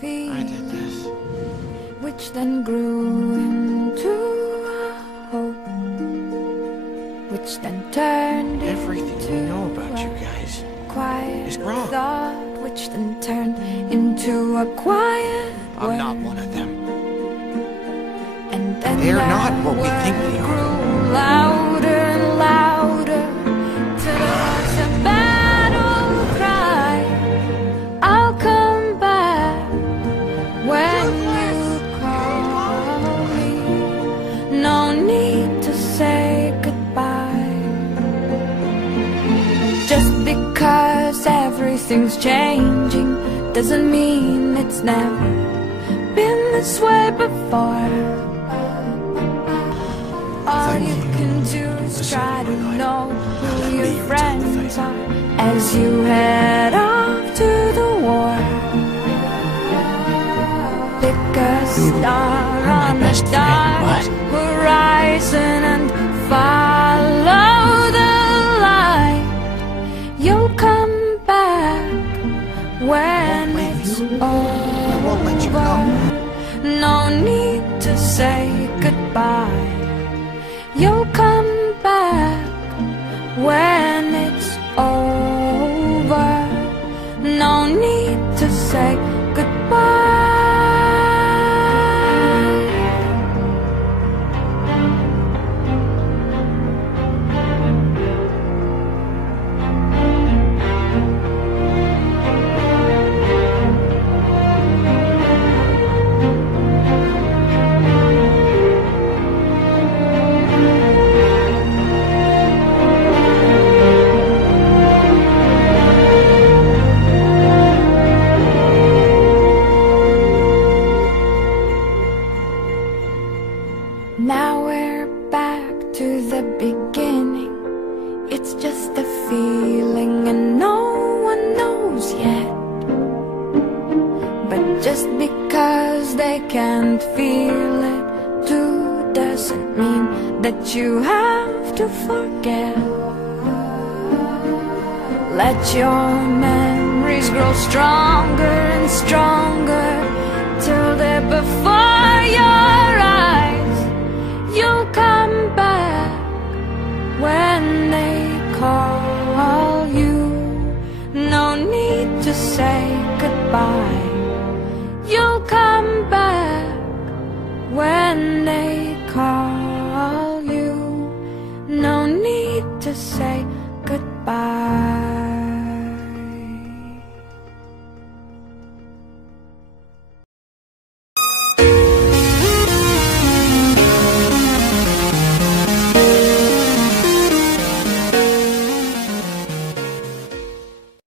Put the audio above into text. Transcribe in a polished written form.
feet, I did this. which then grew into a hope, which then turned Everything into we know about a you guys quiet is wrong. thought, which then turned into a quiet I'm word. not one of them. And then They're that not what we think word they are. grew louder and louder, till it was a battle cry. I'll come back when you call me. No need to say goodbye. Just because everything's changing doesn't mean it's never been this way before. All you can do is try to know who your friends are as you head off to the war. Pick a star on the dark horizon and follow the light. You'll come back when it's over. No need to say goodbye. You'll come back when it's over. No need to say goodbye. Now we're back to the beginning. It's just a feeling and no one knows yet. But just because they can't feel it too doesn't mean that you have to forget. Let your memories grow stronger and stronger till they're before your eyes. You'll come back when they call you. No need to say goodbye. You'll come back when they call you. No need to say